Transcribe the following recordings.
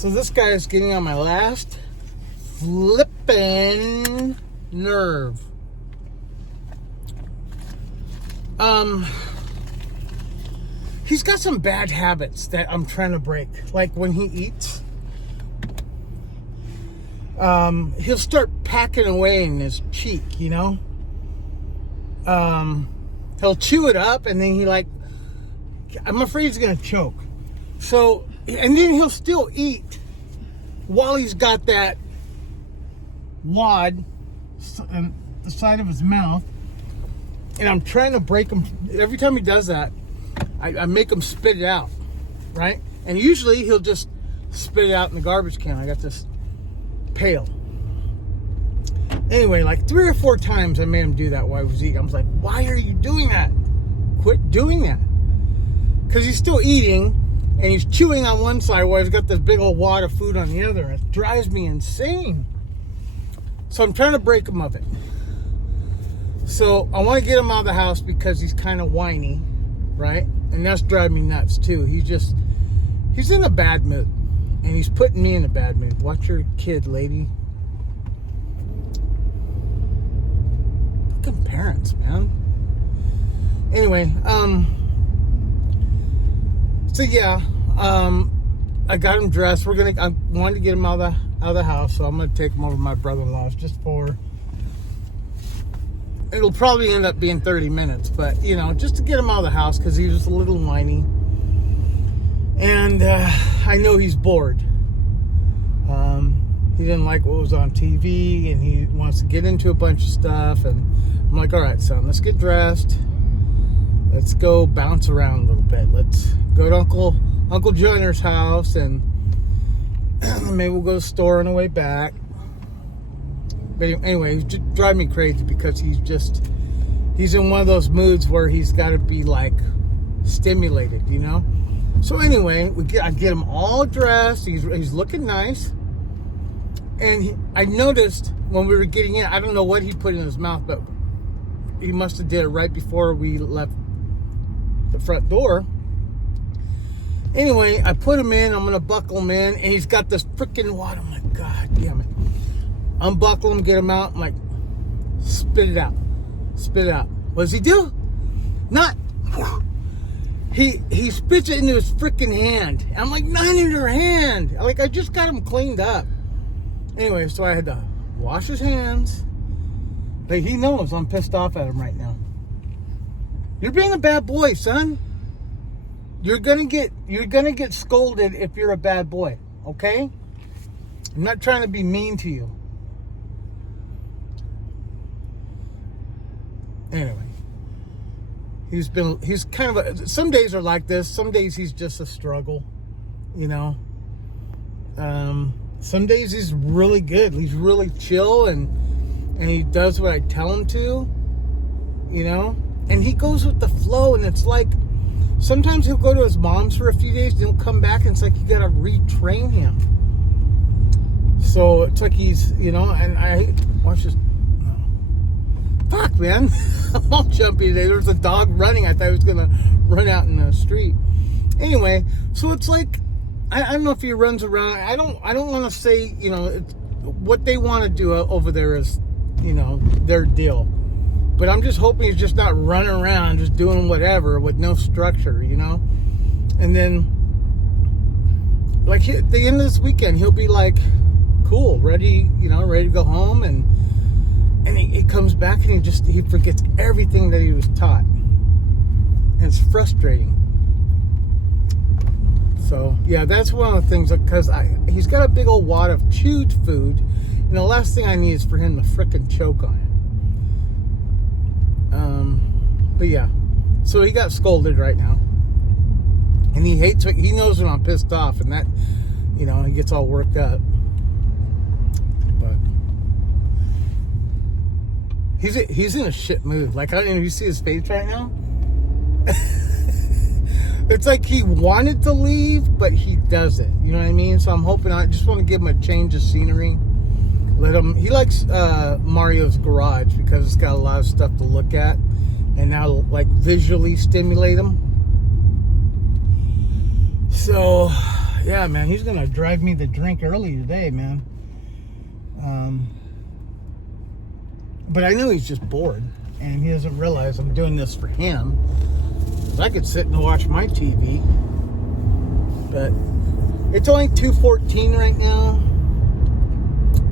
So this guy is getting on my last flippin' nerve. He's got some bad habits that I'm trying to break. Like when he eats, he'll start packing away in his cheek, you know? He'll chew it up and then I'm afraid he's gonna choke. So, and then he'll still eat while he's got that wad on the side of his mouth. And I'm trying to break him. Every time he does that, I make him spit it out, right? And usually he'll just spit it out in the garbage can. I got this pail. Anyway, like 3 or 4 times I made him do that while I was eating. I was like, why are you doing that? Quit doing that. Because he's still eating and he's chewing on one side while he's got this big old wad of food on the other. It drives me insane. So I'm trying to break him of it. So I want to get him out of the house because he's kind of whiny, right? And that's driving me nuts too. He's in a bad mood. And he's putting me in a bad mood. Watch your kid, lady. Fucking parents, man. Anyway, so yeah, I got him dressed. I wanted to get him out of the house, so I'm gonna take him over to my brother-in-law's just for. It'll probably end up being 30 minutes, but you know, just to get him out of the house because he was a little whiny, and I know he's bored. He didn't like what was on TV, and he wants to get into a bunch of stuff. And I'm like, all right, son, let's get dressed. Let's go bounce around a little bit. Let's go to Uncle Johnner's house, and maybe we'll go to the store on the way back. But anyway, he's just driving me crazy because he's in one of those moods where he's got to be like stimulated, you know? So anyway, I get him all dressed. He's looking nice. And I noticed when we were getting in, I don't know what he put in his mouth, but he must have did it right before we left the front door. Anyway, I put him in. I'm going to buckle him in. And he's got this freaking wad. I'm like, God damn it. Unbuckle him, get him out. I'm like, spit it out. Spit it out. What does he do? Not. He spits it into his freaking hand. And I'm like, not in your hand. Like, I just got him cleaned up. Anyway, so I had to wash his hands. But he knows I'm pissed off at him right now. You're being a bad boy, son. You're gonna get scolded if you're a bad boy, okay? I'm not trying to be mean to you. Anyway, he's kind of some days are like this. Some days he's just a struggle, you know. Some days he's really good. He's really chill and he does what I tell him to, you know. And he goes with the flow, and it's like sometimes he'll go to his mom's for a few days, and he'll come back, and it's like you gotta retrain him. So it's like he's, you know, and I watch this. Fuck, man. I'm all jumpy today. There's a dog running. I thought he was going to run out in the street. Anyway, so it's like, I don't know if he runs around. I don't want to say, you know, what they want to do over there is, you know, their deal. But I'm just hoping he's just not running around, just doing whatever with no structure, you know? And then, like, at the end of this weekend, he'll be like, cool, ready to go home, and he comes back and he forgets everything that he was taught. And it's frustrating. So, yeah, that's one of the things, because he's got a big old wad of chewed food, and the last thing I need is for him to frickin' choke on it. But yeah, so he got scolded right now. And he knows when I'm pissed off, and that, you know, he gets all worked up. But he's in a shit mood. Like, I don't know if you see his face right now. It's like he wanted to leave, but he doesn't. You know what I mean? So I'm hoping, I just want to give him a change of scenery. He likes Mario's Garage because it's got a lot of stuff to look at, and now visually stimulate him. So Yeah, man, he's gonna drive me the drink early today, man. But I know he's just bored, and he doesn't realize I'm doing this for him. 'Cause I could sit and watch my TV, but it's only 2:14 right now,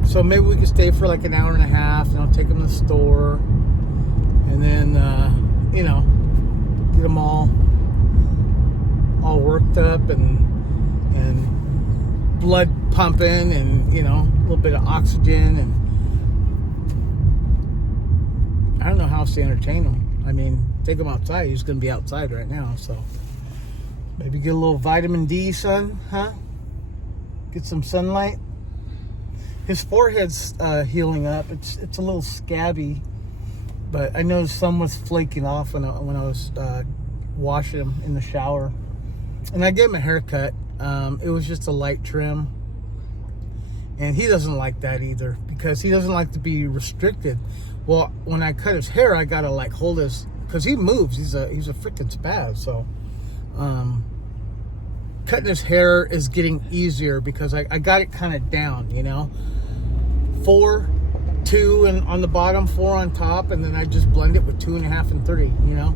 so maybe we could stay for like an hour and a half, and I'll take him to the store, and then you know, get them all worked up and blood pumping, and you know, a little bit of oxygen, and I don't know how else to entertain him. I mean, take him outside. He's going to be outside right now, so maybe get a little vitamin D, son, huh? Get some sunlight. His forehead's healing up. It's a little scabby, but I noticed some was flaking off when I was washing him in the shower. And I gave him a haircut. It was just a light trim. And he doesn't like that either, because he doesn't like to be restricted. Well, when I cut his hair, I gotta like hold his, because he moves. He's a freaking spaz. So cutting his hair is getting easier because I got it kind of down, you know. 4, 2, and on the bottom, 4 on top, and then I just blend it with 2.5 and 3, you know,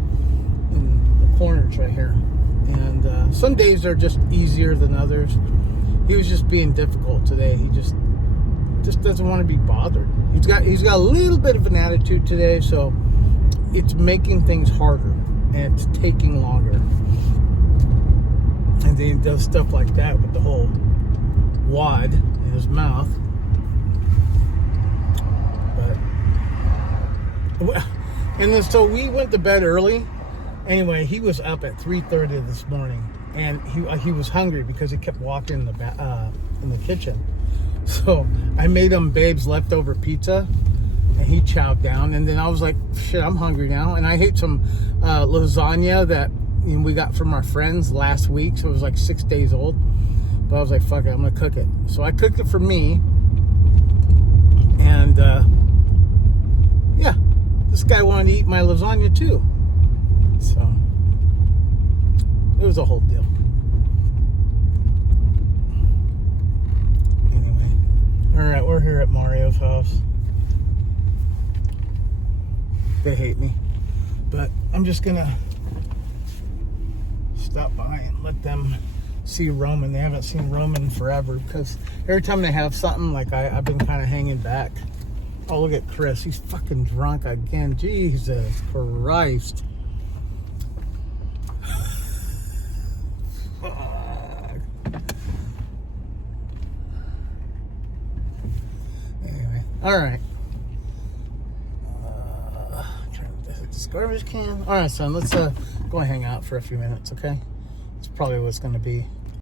in the corners right here. And some days are just easier than others. He was just being difficult today. He just doesn't want to be bothered. He's got a little bit of an attitude today, so it's making things harder and it's taking longer. And then he does stuff like that with the whole wad in his mouth. But and then so we went to bed early. Anyway, he was up at 3:30 this morning, and he was hungry because he kept walking in the kitchen. So I made him Babe's leftover pizza, and he chowed down. And then I was like, shit, I'm hungry now. And I ate some lasagna that we got from our friends last week, so it was like 6 days old. But I was like, fuck it, I'm gonna cook it. So I cooked it for me, and yeah, this guy wanted to eat my lasagna too. So it was a whole deal. Anyway, all right, we're here at Mario's house. They hate me, but I'm just gonna stop by and let them see Roman. They haven't seen Roman forever, because every time they have something, like I've been kind of hanging back. Oh, look at Chris. He's fucking drunk again. Jesus Christ. Anyway, all right. This garbage can. All right, son. Let's go hang out for a few minutes, okay? It's probably what's going to be.